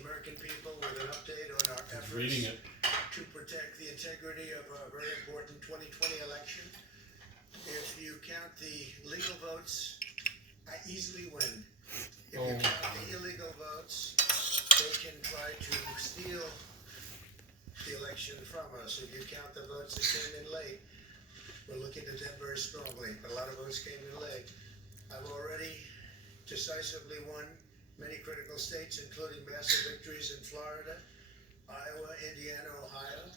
the American people with an update on our efforts Reading it. to protect the integrity of a very important 2020 election. If you count the legal votes, I easily win. If you count the illegal votes, they can try to steal the election from us. If you count the votes that came in late, we're looking at them very strongly, but a lot of votes came in late. I've already decisively won many critical states, including massive victories in Florida, Iowa, Indiana, Ohio.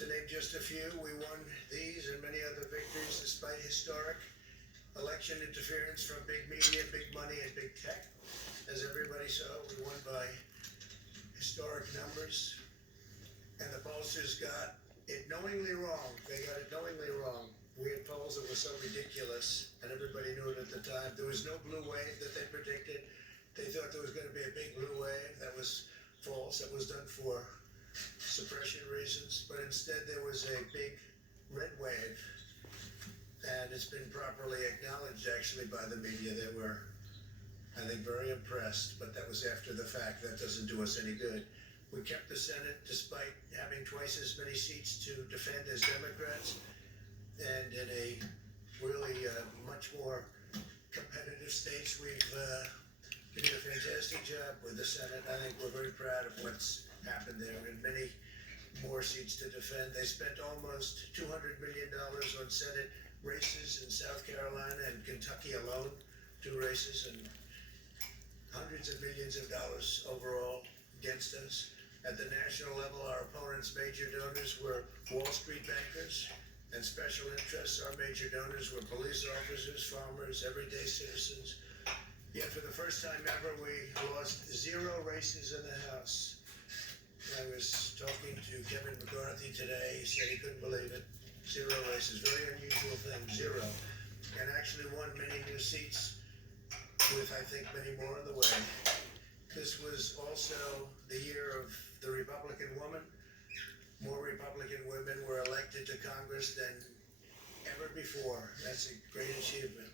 To name just a few, we won these and many other victories despite historic election interference from big media, big money, and big tech. As everybody saw, we won by historic numbers. And the pollsters got it knowingly wrong. They got it knowingly wrong. We had polls that were so ridiculous, and everybody knew it at the time. There was no blue wave that they predicted. They thought there was going to be a big blue wave. That was false. That was done for suppression reasons. But instead, there was a big red wave. And it's been properly acknowledged, actually, by the media. They were, I think, very impressed. But that was after the fact. That doesn't do us any good. We kept the Senate despite having twice as many seats to defend as Democrats, and in a really much more competitive states, we've did a fantastic job with the Senate. I think we're very proud of what's happened there, and many more seats to defend. They spent almost $200 million on Senate races in South Carolina and Kentucky alone, 2 races, and hundreds of millions of dollars overall against us. At the national level, our opponents' major donors were Wall Street bankers and special interests. Our major donors were police officers, farmers, everyday citizens. Yet for the first time ever, we lost 0 races in the House. I was talking to Kevin McCarthy today. He said he couldn't believe it. 0 races, very unusual thing, 0. And actually won many new seats with, I think, many more on the way. This was also the year of the Republican woman. More Republican women were elected to Congress than ever before. That's a great achievement.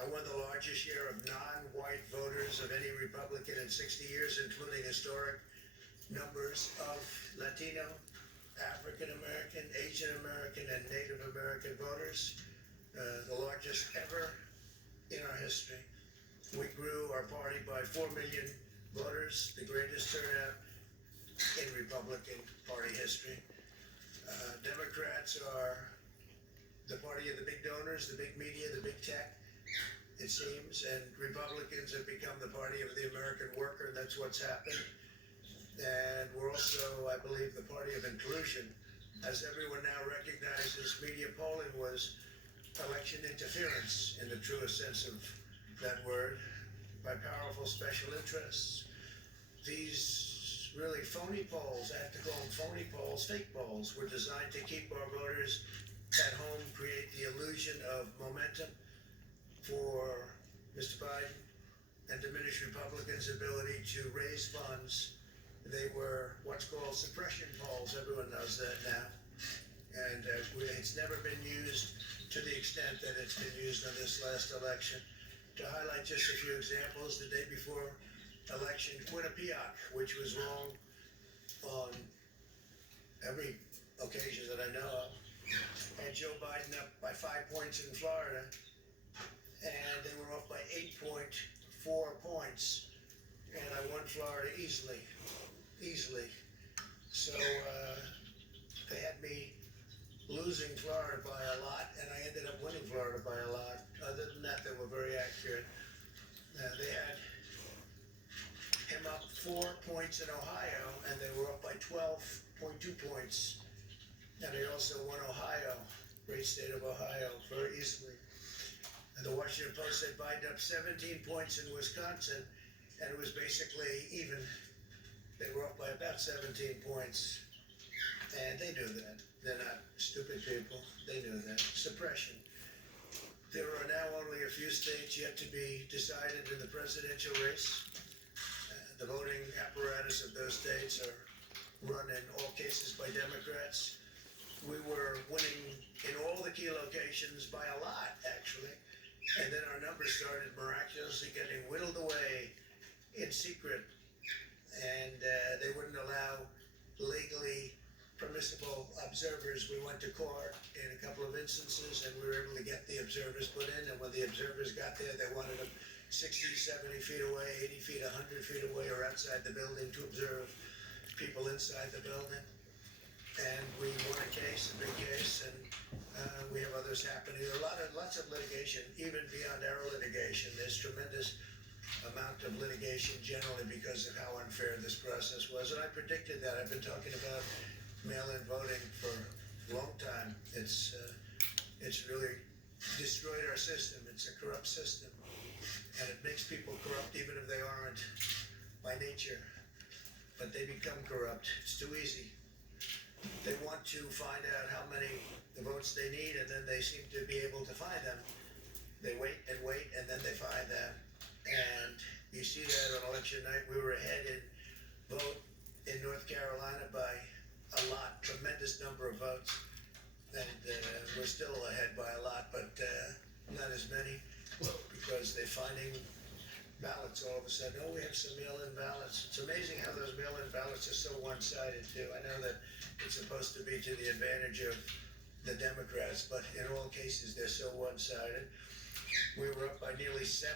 I won the largest share of non-white voters of any Republican in 60 years, including historic numbers of Latino, African American, Asian American, and Native American voters, the largest ever in our history. We grew our party by 4 million voters, the greatest turnout in Republican Party history. Democrats are the party of the big donors, the big media, the big tech, it seems, and Republicans have become the party of the American worker, and that's what's happened. And we're also, I believe, the party of inclusion. As everyone now recognizes, media polling was election interference in the truest sense of that word, by powerful special interests. These really phony polls, I have to call them phony polls, fake polls, were designed to keep our voters at home, create the illusion of momentum for Mr. Biden, and diminish Republicans' ability to raise funds. They were what's called suppression polls. Everyone knows that now. And it's never been used to the extent that it's been used on this last election. To highlight just a few examples, the day before election, Quinnipiac, which was wrong on every occasion that I know of, had Joe Biden up by 5 points in Florida, and they were off by 8.4 points, and I won Florida easily. So they had me losing Florida by a lot, and I ended up winning Florida by a lot. Other than that, they were very accurate. They had him up 4 points in Ohio, and they were up by 12.2 points. And they also won Ohio, great state of Ohio, very easily. And the Washington Post said Biden up 17 points in Wisconsin, and it was basically even. They were up by about 17 points. And they knew that. They're not stupid people. They knew that. Suppression. There are now only a few states yet to be decided in the presidential race. The voting apparatus of those states are run in all cases by Democrats. We were winning in all the key locations by a lot, actually. And then our numbers started miraculously getting whittled away in secret. and they wouldn't allow legally permissible observers. We went to court in a couple of instances, and we were able to get the observers put in, and when the observers got there, they wanted them 60, 70 feet away, 80 feet, 100 feet away, or outside the building to observe people inside the building. And we won a case, a big case, and we have others happening. There are lots of litigation, even beyond our litigation. There's tremendous amount of litigation generally because of how unfair this process was, and I predicted that. I've been talking about mail-in voting for a long time. It's really destroyed our system. It's a corrupt system, and it makes people corrupt even if they aren't by nature, but they become corrupt. It's too easy. They want to find out how many the votes they need, and then they seem to be able to find them. They wait, and then they find them. And you see that on election night. We were ahead in vote in North Carolina by a lot, tremendous number of votes. And we're still ahead by a lot, but not as many, because they're finding ballots all of a sudden. Oh, we have some mail-in ballots. It's amazing how those mail-in ballots are so one-sided too. I know that it's supposed to be to the advantage of the Democrats, but in all cases, they're so one-sided. We were up by nearly 7